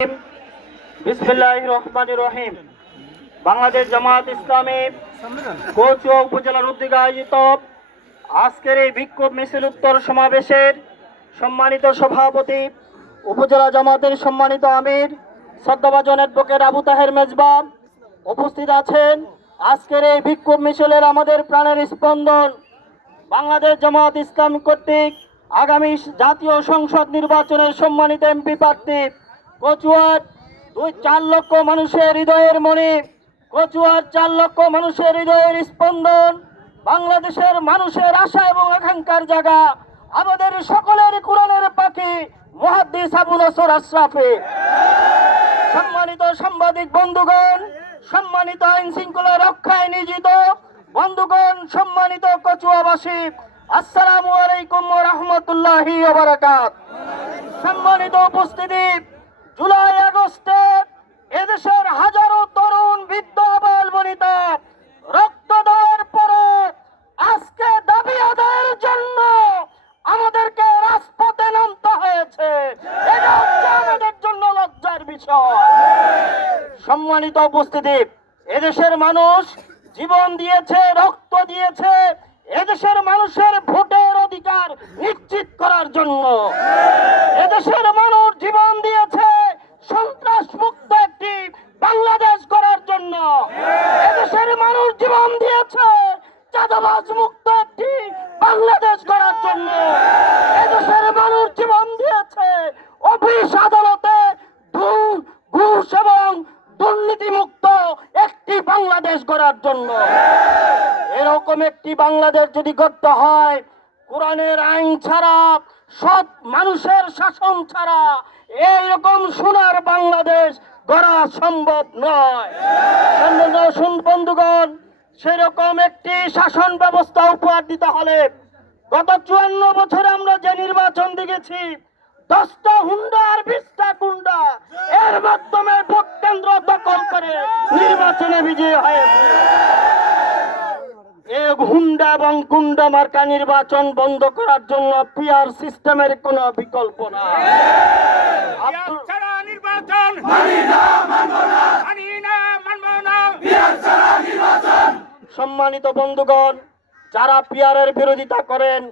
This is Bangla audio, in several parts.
বিসমিল্লাহির রহমানির রহিম। বাংলাদেশ জামাত ইসলামী কচুয়া উপজেলার উদ্যোগে আয়োজিত আজকের এই বিক্ষোভ মিছিল উত্তর সমাবেশের সম্মানিত সভাপতি, উপজেলা জামাতের সম্মানিত আমির শ্রদ্ধাভাজন অ্যাডভোকেট আবু তাহের মেজবা উপস্থিত আছেন। আজকের এই বিক্ষোভ মিছিলের আমাদের প্রাণের স্পন্দন বাংলাদেশ জামাত ইসলামী কর্তৃক আগামী জাতীয় সংসদ নির্বাচনের সম্মানিত এমপি প্রার্থী কচুয়ার 4 লক্ষ মানুষের হৃদয়ের মণি, কচুয়ার 4 লক্ষ মানুষের হৃদয়ের স্পন্দন, বাংলাদেশের মানুষের আশা এবং আকাঙ্ক্ষার জায়গা, আমাদের সকলের কোরআনের পাখি মুহাদ্দিস আবু নসর আশরাফি। সম্মানিত সাংবাদিক বন্ধুগণ, সম্মানিত আইন শৃঙ্খলা রক্ষায় নিয়োজিত বন্ধুগণ, সম্মানিত কচুয়াবাসী, আসসালামু আলাইকুম ওয়া রাহমাতুল্লাহি ওয়া বারাকাতুহু। সম্মানিত উপস্থিতি, জুলাই আগস্টে এদেশের হাজারো তরুণ বৃদ্ধ আবাল বনিতা রক্ত দেওয়ার পরে আজকে দাবি আদায়ের জন্য আমাদেরকে রাজপথে নামতে হয়েছে। এটা হচ্ছে আমাদের জন্য লজ্জার বিষয়। সম্মানিত উপস্থিতি, এদেশের মানুষ জীবন দিয়েছে, রক্ত দিয়েছে এদেশের মানুষের ভোটের অধিকার নিশ্চিত করার জন্য। এদেশের মানুষ জীবন দিয়েছে সন্ত্রাস মুক্ত একটি বাংলাদেশ করার জন্য। এদেশের মানুষ জীবন দিয়েছে চাঁদাবাজ মুক্ত একটি বাংলাদেশ করার জন্য। এদেশের মানুষ জীবন দিয়েছে অফিস আদালতে ঘুষ এবং দুর্নীতি মুক্ত একটি বাংলাদেশ গড়ার জন্য। এরকম একটি বাংলাদেশ যদি গড়তে হয়, কোরআনের আইন ছাড়া, সৎ মানুষের শাসন ছাড়া এইরকম সোনার বাংলাদেশ গড়া সম্ভব নয়। বন্ধুগণ, সেরকম একটি শাসন ব্যবস্থা উপহার দিতে হলে গত 54 বছরে আমরা যে নির্বাচন দেখেছি, 10টা হুন্ডা আর 20টা গুন্ডা এর মাধ্যমে ভোট কেন্দ্র দখল করে নির্বাচনে বিজয়ী হয়েছে। এই হুন্ডা এবং গুন্ডা মার্কা নির্বাচন বন্ধ করার জন্য পিআর সিস্টেমের কোনো বিকল্প নাই। সম্মানিত বন্ধুগণ, যারা পিআরের বিরোধিতা করেন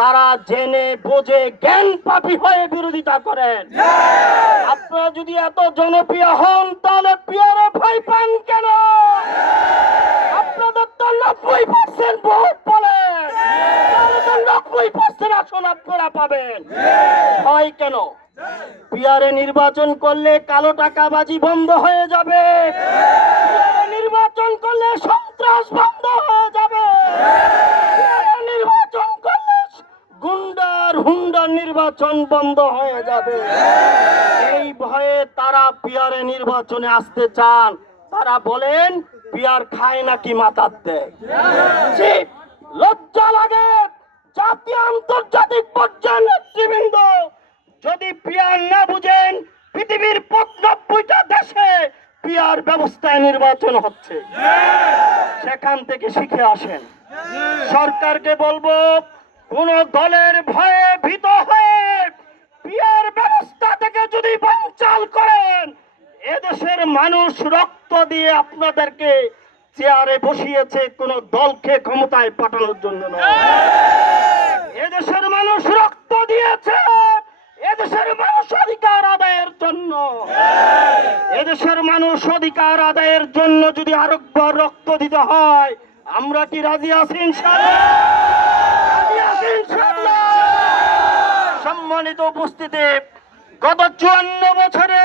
তারা জেনে বুঝে জ্ঞান পাপী হয়ে বিরোধিতা করেন। আপনারা যদি এত জনপ্রিয় হন তাহলে পিআরে ভয় পান কেন? আপনাদের তো 90% ভোট বলেন, তাহলে তো 90% আসন আপনারা পাবেন। ভয় কেন? পিআরে নির্বাচন করলে কালো টাকাবাজি বন্ধ হয়ে যাবে, পিআরে নির্বাচন করলে সন্ত্রাস বন্ধ হয়ে যাবে, পিআরে নির্বাচন করলে গুন্ডার হুন্ডার নির্বাচন বন্ধ হয়ে যাবে। এই ভয়ে তারা পিআরে নির্বাচনে আসতে চান। তারা বলেন পিআর খায় নাকি মাথার দেয়। লজ্জা লাগে। জাতীয় আন্তর্জাতিক পর্যায়ের নেতৃবৃন্দ যদি পিআর না বুঝেন, পৃথিবীর 90টা দেশে পিআর ব্যবস্থায় নির্বাচন হচ্ছে, সেখান থেকে শিখে আসেন। সরকারকে বলবো, কোন দলের ভয়ে ভীত হয়ে পিআর ব্যবস্থা থেকে যদি বানচাল করেন, এদেশের মানুষ রক্ত দিয়ে আপনাদেরকে চেয়ারে বসিয়েছে কোন দলকে ক্ষমতায় পাঠানোর জন্য নয়। এদেশের মানুষ রক্ত দিয়েছে এদেশের মানুষ অধিকার আদায়ের জন্য। এদেশের মানুষ অধিকার আদায়ের জন্য যদি আরেকবার রক্ত দিতে হয়, আমরা কি রাজি আছি? ইনশাআল্লাহ। সম্মানিত উপস্থিতি, গত 54 বছরে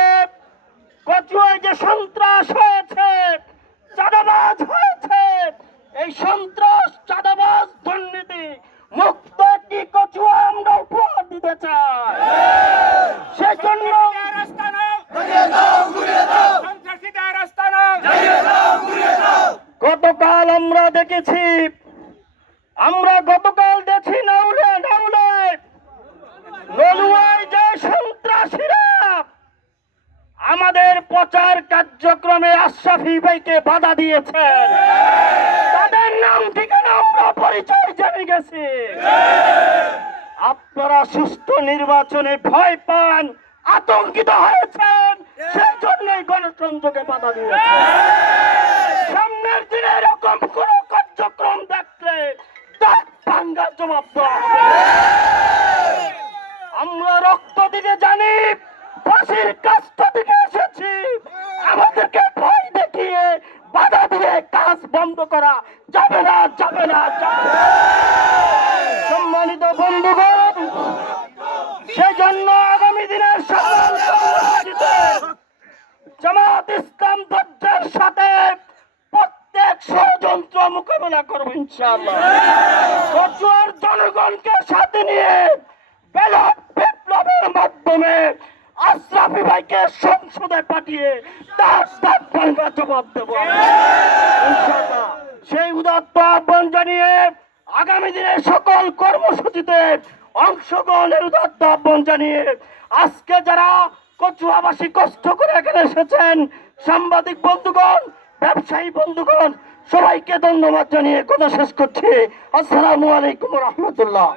কচুয়ায় যে সন্ত্রাস হয়েছে, চাঁদাবাজ হয়েছে, এই সন্ত্রাস, চাঁদাবাজ, দুর্নীতি মুক্ত একটি কচুয়া আমরা উপহার দিতে চাই। সেজন্য গতকাল আমরা দেখেছি, গতকাল দেখি নলুয়ায় যে সন্ত্রাসীরা আমাদের প্রচার কার্যক্রমে আশরাফি ভাইকে বাধা দিয়েছে, তাদের নাম ঠিকানা আমরা পরিচয় জেনে গেছি। আপনারা সুষ্ঠু নির্বাচনে ভয় পান, আতঙ্কিত হয়েছেন, ষড়যন্ত্রকে বাধা দিয়েছে। সামনের দিনে এরকম কোন কার্যক্রম দেখলে দাঁত ভাঙ্গা জবাব দেওয়া হবে। আমরা রক্ত দিতে জানি, ফাঁসির কাজটা দিকে এসেছি। আমাদেরকে ভয় দেখিয়ে বাধা দিয়ে কাজ বন্ধ করা যাবে না, যাবে না, যাবে না। সম্মানিত বন্ধুগণ, সেজন্য আগামী দিনের সকল কর্মসূচিতে জামাত ইসলাম ধৈর্যের সাথে প্রত্যেক ষড়যন্ত্র মোকাবেলা করবো ইনশাআল্লাহ। কচুয়ার জনগণকে সাথে নিয়ে ব্যালট বিপ্লবের মাধ্যমে আশরাফি ভাইকে সংসদে পাঠিয়ে তার দাঁত ভাঙ্গা জবাব দেব ইনশাআল্লাহ। সেই উদাত্ত আহ্বান জানিয়ে আগামী দিনে সকল কর্মসূচিতে অংশগ্রহণের উদাত্ত আহ্বান জানিয়ে আজকে যারা কচুয়াবাসী কষ্ট করে এখানে এসেছেন, সাংবাদিক বন্ধুগণ, ব্যবসায়ী বন্ধুগণ, সবাইকে ধন্যবাদ জানিয়ে কথা শেষ করছি। আসসালামু আলাইকুম রহমতুল্লাহ।